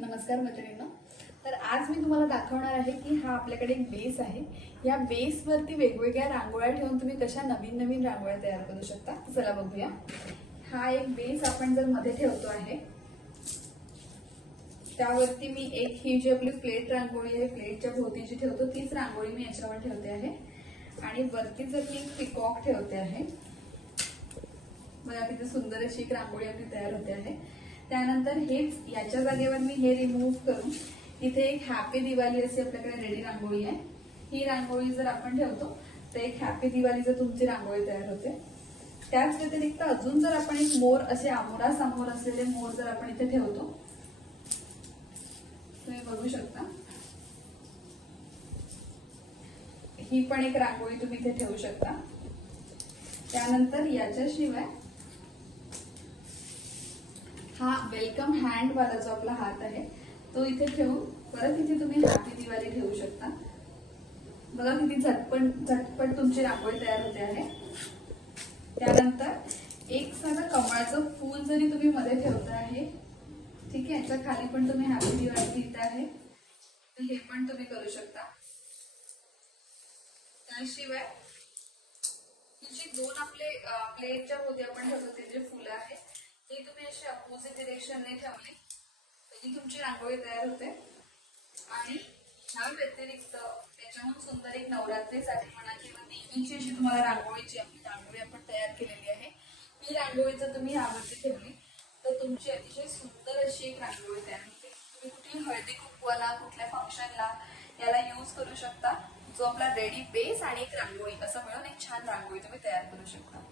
नमस्कार मैत्रिणींनो, तर आज मी तुम्हाला दाखवणार आहे की हा आपल्याकडे एक बेस आहे। या बेसवरती वेगवेगळ्या रांगोळ्या ठेवून तुम्ही कशा नवीन नवीन रांगोळ्या तयार करू शकता। चला बघूया। हा एक बेस आपण जर मध्ये ठेवतो आहे, त्यावरती मी एक ही जी आपली प्लेट रांगोळी आहे, प्लेटच्या भोवती जी ठेवतो तीच रांगोळी मी याच्यावर ठेवते आहे। आणि वरती जर मी एक पिकॉक ठेवते आहे, बघा किती सुंदर अशी एक रांगोळी आपली तयार होते आहे। त्यानंतर हेच याच्या जागेवर मी हे रिमूव्ह करून इथे एक हॅपी दिवाळी अशी आपल्याकडे रेडी रांगोळी आहे। ही रांगोळी जर आपण ठेवतो तर एक हॅपी दिवाळीचं तुमची रांगोळी तयार होते। त्याच व्यतिरिक्त अजून जर आपण एक मोर असे आमोरासमोर असलेले मोर जर आपण इथे ठेवतो, तुम्ही बघू शकता, ही पण एक रांगोळी तुम्ही इथे ठेवू शकता। त्यानंतर याच्याशिवाय हा वेलकम हँड वाला जो आपला हात आहे तो इथे ठेवून परत इथे तुम्ही हॅपी दिवाळी ठेवू शकता। बघा किती झटपट तुमची रांगोळी तयार होते आहे। त्यानंतर एक साधं कमळाचं फूल जरी तुम्ही मध्ये ठेवता आहे, ठीक आहे, याच्या खाली पण तुम्ही हॅपी दिवाळी लिहिता आहे, तर हे पण तुम्ही करू शकता। त्याशिवाय ही जी दोन आपले प्लेटच्या भोवती आपण ठेवतो ते जे फुलं आहे ती तुम्ही अशी अपोजिट डिरेक्शनने ठेवली तरी तुमची रांगोळी तयार होते। आणि ह्या व्यतिरिक्त त्याच्याहून सुंदर एक नवरात्रीसाठी म्हणा किंवा देवीची अशी तुम्हाला रांगोळीची आपली रांगोळी आपण तयार केलेली आहे, ही रांगोळी जर तुम्ही यावरती ठेवली तर तुमची अतिशय सुंदर अशी एक रांगोळी तयार होते। तुम्ही कुठली हळदी कुंकवाला, कुठल्या फंक्शनला याला यूज करू शकता। जो आपला रेडी बेस आणि एक रांगोळी असं मिळून एक छान रांगोळी तुम्ही तयार करू शकता।